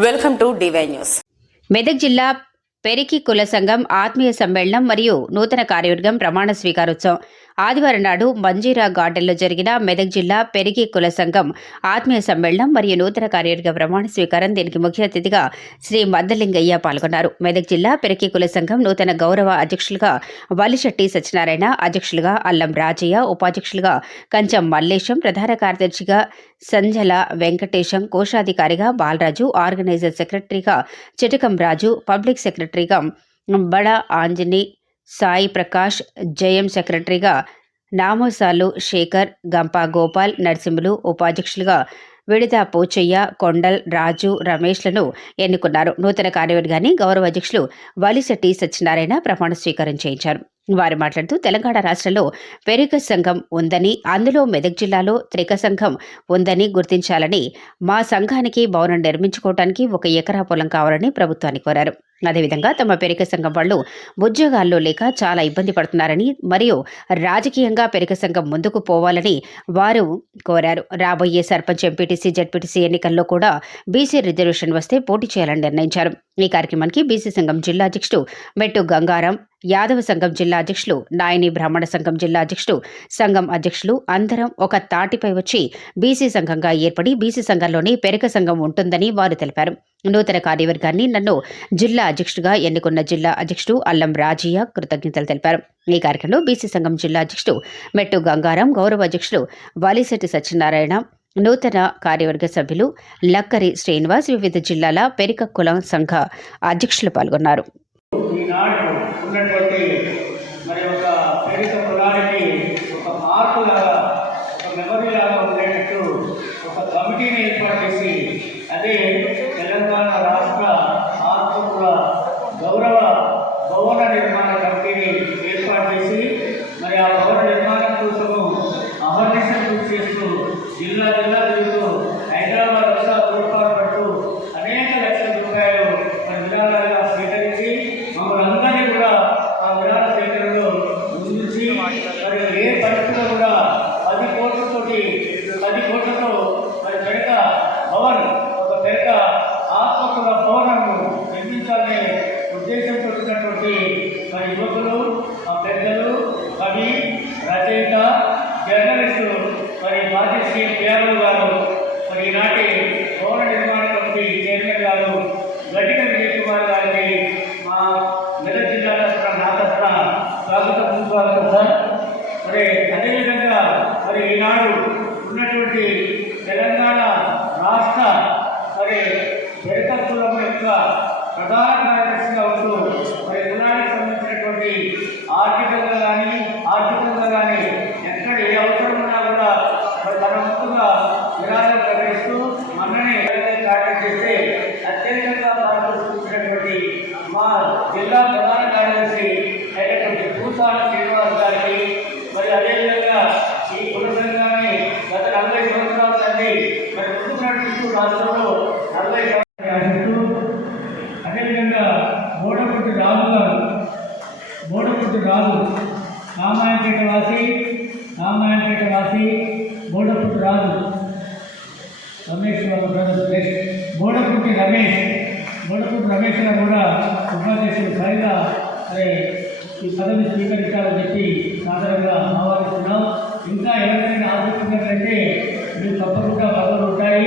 Welcome to DY news. Medak జిల్లా పెరికి కుల సంఘం ఆత్మీయ సమ్మేళనం మరియు నూతన కార్యవర్గం ప్రమాణ స్వీకారోత్సవం. ఆదివారం నాడు మంజీరా గార్డెన్లో జరిగిన మెదక్ జిల్లా పెరిగి కుల సంఘం ఆత్మీయ సమ్మేళనం మరియు నూతన కార్యవర్గ ప్రమాణ స్వీకారం దీనికి ముఖ్య అతిథిగా శ్రీ మద్దలింగయ్య పాల్గొన్నారు. మెదక్ జిల్లా పెరికి కుల సంఘం నూతన గౌరవ అధ్యక్షులుగా వలిశెట్టి సత్యనారాయణ అధ్యక్షులుగా అల్లం రాజయ్య ఉపాధ్యక్షులుగా కంచం మల్లేశం ప్రధాన కార్యదర్శిగా సంజల వెంకటేశం కోశాధికారిగా బాలరాజు ఆర్గనైజర్ సెక్రటరీగా చిటకం రాజు పబ్లిక్ సెక్రటరీగా బడ ఆంజనీ సాయి ప్రకాష్ జయం సెక్రటరీగా నామోసాలు శేఖర్ గంపా గోపాల్ నరసింహులు ఉపాధ్యక్షులుగా విడిదా పోచయ్య కొండల్ రాజు రమేష్లను ఎన్నుకున్నారు. నూతన కార్యవర్గాన్ని గౌరవ అధ్యక్షులు వలిశెట్టి సత్యనారాయణ ప్రమాణ స్వీకారం చేయించారు. వారు మాట్లాడుతూ తెలంగాణ రాష్ట్రంలో పెరిక సంఘం ఉందని అందులో మెదక్ జిల్లాలో త్రిక సంఘం ఉందని గుర్తించాలని మా సంఘానికి భవనం నిర్మించుకోవడానికి ఒక ఎకరా పొలం కావాలని ప్రభుత్వాన్ని కోరారు. అదేవిధంగా తమ పెరిక సంఘం వాళ్ళు ఉద్యోగాల్లో లేక చాలా ఇబ్బంది పడుతున్నారని మరియు రాజకీయంగా పెరిక సంఘం ముందుకు పోవాలని వారు కోరారు. రాబోయే సర్పంచ్ ఎంపీటీసీ జడ్పీటీసీ ఎన్నికల్లో కూడా బీసీ రిజర్వేషన్ వస్తే పోటీ చేయాలని నిర్ణయించారు. ఈ కార్యక్రమానికి బీసీ సంఘం జిల్లా అధ్యక్షుడు మెట్టు గంగారాం యాదవ సంఘం జిల్లా అధ్యక్షులు నాయని బ్రాహ్మణ సంఘం జిల్లా అధ్యక్షుడు సంఘం అధ్యక్షులు అందరం ఒక తాటిపై వచ్చి బీసీ సంఘంగా ఏర్పడి బీసీ సంఘంలోనే పెరక సంఘం ఉంటుందని వారు తెలిపారు. నూతన కార్యవర్గాన్ని నన్ను జిల్లా అధ్యక్షుడిగా ఎన్నుకున్న జిల్లా అధ్యక్షుడు అల్లం రాజయ్య కృతజ్ఞతలు తెలిపారు. ఈ కార్యక్రమంలో బీసీ సంఘం జిల్లా అధ్యక్షుడు మెట్టు గంగారాం గౌరవ అధ్యక్షుడు వాలిశెట్టి సత్యనారాయణ నూతన కార్యవర్గ సభ్యులు లక్కరి శ్రీనివాస్ వివిధ జిల్లాల పెరిక కులం సంఘ అధ్యక్షులు పాల్గొన్నారు ఈనాడు ఉన్నటువంటి మరి ఒక పేరిక కులానికి ఒక మార్పు లాగా ఒక మెమరీ లాగా ఉండేటట్టు ఒక కమిటీని ఏర్పాటు చేసి అదే తెలంగాణ రాష్ట్ర ఆత్మకుల గౌరవ భవన నిర్మాణ కమిటీని ఏర్పాటు చేసి మరి ఆ భవన నిర్మాణం కోసము అహర్నిశం కృషి చేస్తూ జిల్లా జిల్లా తిరుగుతూ హైదరాబాద్ వస్తా తోడ్పాటు పడుతూ అనేక లక్షల రూపాయలు మరి విరాళాలుగా స్వీకరించి మమ్మల్ని అందరినీ కూడా ఆ విరాళ సేకరణలో ముందుంచి మరి ఏ పరిస్థితిలో కూడా పది కోట్లతోటి పది కోట్లతో మరి పెరక భవన్ ఒక పెరక ఆత్మకుల భవనము నిర్మించాలనే ఉద్దేశంతో ఉన్నటువంటి మరి యువకులు ఆ పెద్దలు కవి రచయిత జర్నలిస్టు మరి మాజీ సీఎం గారు మరి ఈనాటి భవన నిర్మాణ కమిటీ చైర్మన్ గారు గట్టిక విజయ్ కుమార్ గారికి మా మెదక్ జిల్లా తరఫున నా తరఫున స్వాగతం సుస్వాగతం సార్ మరి అదేవిధంగా మరి ఈనాడు ఉన్నటువంటి తెలంగాణ రాష్ట్ర మరి దళిత కులం యొక్క ప్రధాన కార్యదర్శిగా ఉంటూ మరి కులానికి సంబంధించినటువంటి ఆర్థికంగా కానీ ఆర్థికంగా కానీ ఎక్కడ ఏ అవసరం ఉన్నా కూడా మరి తన ముందుగా విరాళం ప్రకటిస్తూ మనని ఎవరైతే కార్యం చేస్తే అత్యధికంగా పాల్గొంటున్నటువంటి మా జిల్లా ప్రధాన కార్యదర్శి అయినటువంటి భూసాల శ్రీనివాస్ గారికి మరి అదేవిధంగా ఈ కుల సంఘాన్ని గత నలభై సంవత్సరాల నుండి మరి ముందుకు నడిపిస్తూ రాష్ట్రంలో నలభై అదేవిధంగా మోడపుట్టి రాజు గారు మోడపుట్టి రాజు రామాయణపేట వాసి రామాయణపేట వాసి మోడపుట్టి రాజు. రమేష్ వాళ్ళ బ్రదర్ మోడపుట్టి రమేష్ మోడపుట్టి రమేష్ గారు కూడా ఉపాధ్యక్షుడు సరిగా అరే ఈ పదవి స్వీకరించాలని చెప్పి సాధారణంగా ఆహ్వానిస్తున్నాం. ఇంకా ఎవరికైనా ఆశిస్తున్నట్లయితే మీరు తప్పకుండా పదవులు ఉంటాయి.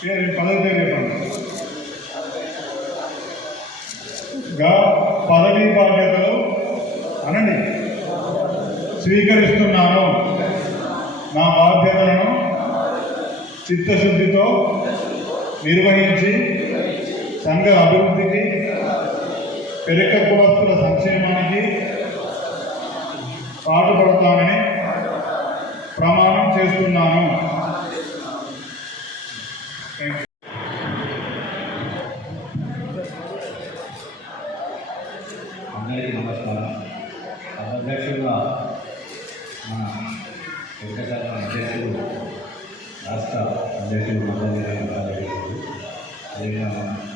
పేరు పదవి పేరు చెప్పండి పదవీ బాధ్యతలు అనండి. స్వీకరిస్తున్నాను. నా బాధ్యతలను చిత్తశుద్ధితో నిర్వహించి సంఘ అభివృద్ధికి పెరక కులస్తుల సంక్షేమానికి పాటుపడతానని ప్రమాణం చేస్తున్నాను. అందరికీ నమస్కారం. అధ్యక్షులుగా మన వెంకటరమణ అధ్యక్షుడు రాష్ట్ర అధ్యక్షుడు మద్దతు అదేవిధంగా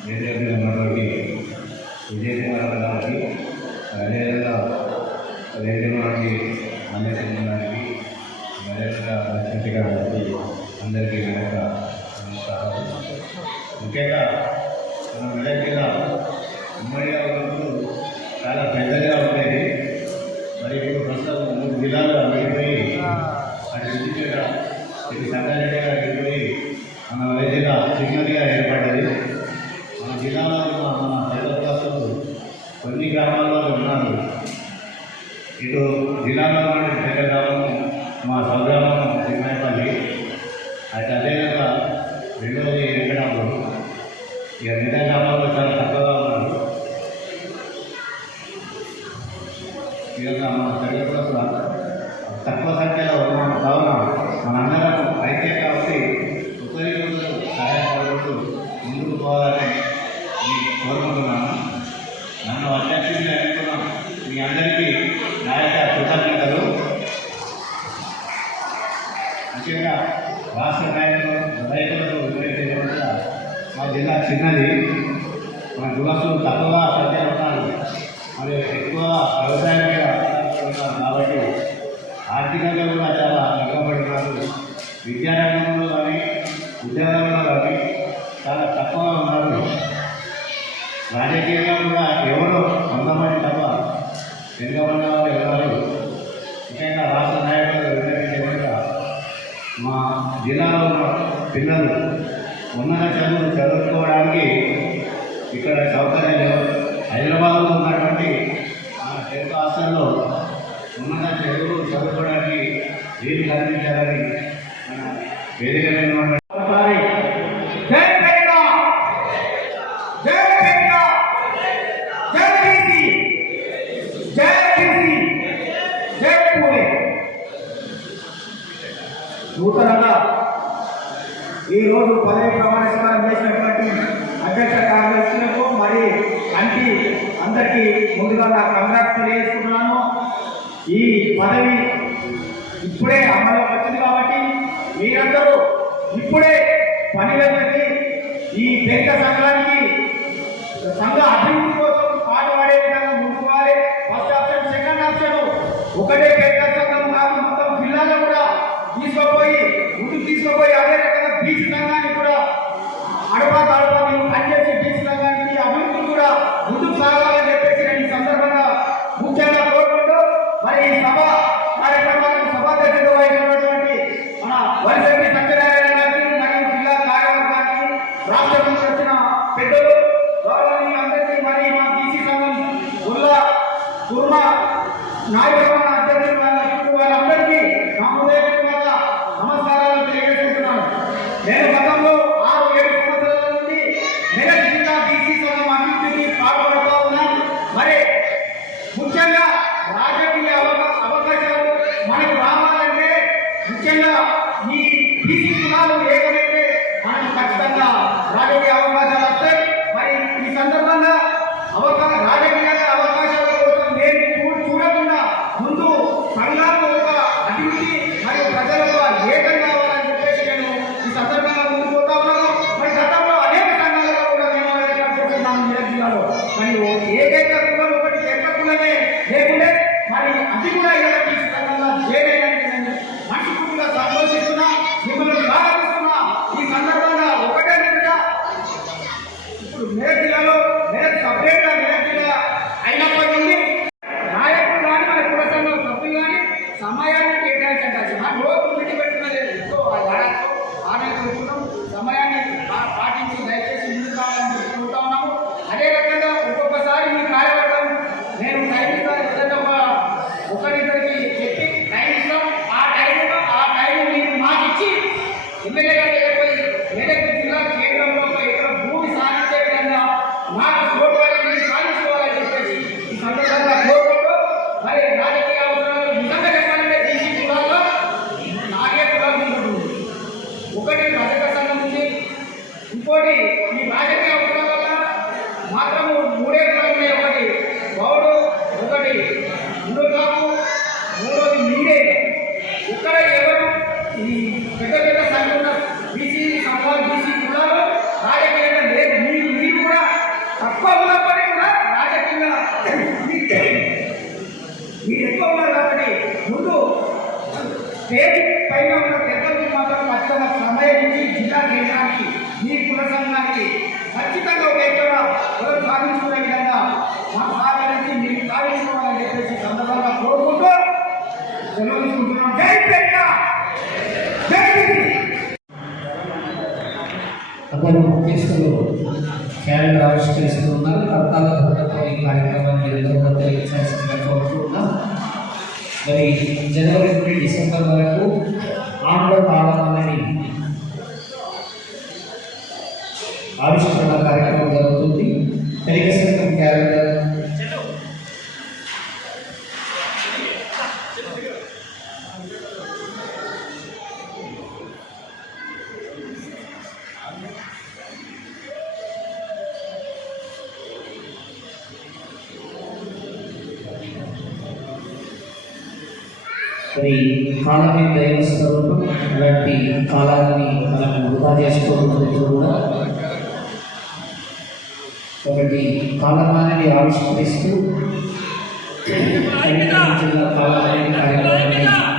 వేదిక ఉన్నటువంటి విజయ్ కుమార్ గారికి అదేవిధంగా రేడియోకి నుండి మల్లేశ్వరం గారికి అదేవిధంగా లక్ష్మీ గారికి అందరికీ వినక నమస్కారాలు. ముఖ్యంగా మన మెదక్ జిల్లా ఉమ్మడిగా ఉన్నప్పుడు చాలా పెద్దగా ఉండేది. మరి ఇప్పుడు ప్రస్తుతం మూడు జిల్లాలు వెళ్ళిపోయి అటు సిద్దిపేట ఇటు సంగారెడ్డిగా వెళ్ళిపోయి మన జిల్లా చిన్నదిగా ఏర్పడ్డది. మన జిల్లాలో మన క్లాసులు కొన్ని గ్రామాల్లో ఉన్నారు. ఇటు జిల్లాలో ఉన్న పెద్ద గ్రామం మా స్వగ్రామం తిమ్మాయిపల్లి అయితే అదేవిధంగా రెండవది వెంకటాపురం. ఇక మిగతా గ్రామాల్లో చాలా తక్కువగా ఉన్నారు మన తక్కువ సంఖ్యలో ఉన్నాం కావున మనందరం అయితే కాబట్టి ఒకరికొకరు సహాయపడుతూ ముందుకు పోవాలని నేను కోరుకుంటున్నాను. నన్ను అధ్యక్షుడిగా ఎన్నుకున్న మీ అందరికీ నా యొక్క కృతజ్ఞతలు. ముఖ్యంగా రాష్ట్ర నాయకులు రైతులకు వివరించే మా జిల్లా చిన్నది. మన కులసులు తక్కువగా సంఖ్య ఉన్నారు. మరి ఎక్కువ వ్యవసాయం మీద ఆధారపడి ఉన్నారు కాబట్టి ఆర్థికంగా కూడా చాలా నగ్గబడుతున్నారు ఉన్నారు విద్యారంగంలో కానీ ఉద్యోగంలో కానీ చాలా తక్కువగా ఉన్నారు. రాజకీయంగా కూడా ఎవరు అందమని తప్ప వెనుకబడిన వాళ్ళు ఎవరు ముఖ్యంగా రాష్ట్ర నాయకులు వివరించేట్టుగా మా జిల్లాలో ఉన్న పిల్లలు ఉన్నత చదువులు చదువుకోవడానికి ఇక్కడ సౌకర్యం లేవు. హైదరాబాద్లో ఉన్నటువంటి ఆ తెలుగు హాస్టల్లో ఉన్నత చదువు చదువుకోవడానికి వీలు కల్పించాలని మన వేదిక నూతనంగా ఈరోజు పదవి ప్రమాణ స్వీకారం చేసినటువంటి అధ్యక్ష కార్యదర్శులకు మరి అంటి అందరికీ ముందుగా నా కంగ్రాట్స్ తెలియజేసుకున్నాను ఈ పదవి ఇప్పుడే అమలు వచ్చింది కాబట్టి మీరందరూ ఇప్పుడే పనిలోకి ఈ పెద్ద సంఘానికి సంఘ అభివృద్ధి కోసం పాటుపడే విధంగా ముందుకోవాలి. ఫస్ట్ ఆప్షన్ సెకండ్ ఆప్షన్ ఒకటే పెద్ద సంఘం కాదు మొత్తం జిల్లాలో కూడా తీసుకుపోయి ముందుకు తీసుకుపోయి అదే రకంగా బీచ్ సంఘాన్ని స్టేట్ పైన ఉన్న పెద్దలకు మాత్రం ఖచ్చితంగా సమయం ఇచ్చి జిల్లా కేంద్రానికి మీ కుల సంఘానికి ఖచ్చితంగా ఒక ఎక్కడ కులం సాధించుకునే విధంగా మా సహకరించి మీరు సాధించుకోవాలని చెప్పేసి సందర్భంగా కోరుకుంటూ సెలవు జై పెద్ద జై హింద్. అందరూ క్యాలెండర్ ఆవిష్కరిస్తూ ఉన్నారు. కర్తాల భద్రత ఈ కార్యక్రమాన్ని ఎంతో తెలియజేయాల్సిందిగా కోరుతున్నాం మరి జనవరి నుండి డిసెంబర్ వరకు ఆంగ్ల పాఠశాలని ఆవిష్కరణ కార్యక్రమం మరి కాలాన్ని దైవ స్వరూపం అలాంటి కాలాన్ని మనం వృధా చేసుకోవడం కూడా ఒకటి కాలమానాన్ని ఆవిష్కరిస్తూ జిల్లా కాలమానాన్ని కార్యక్రమం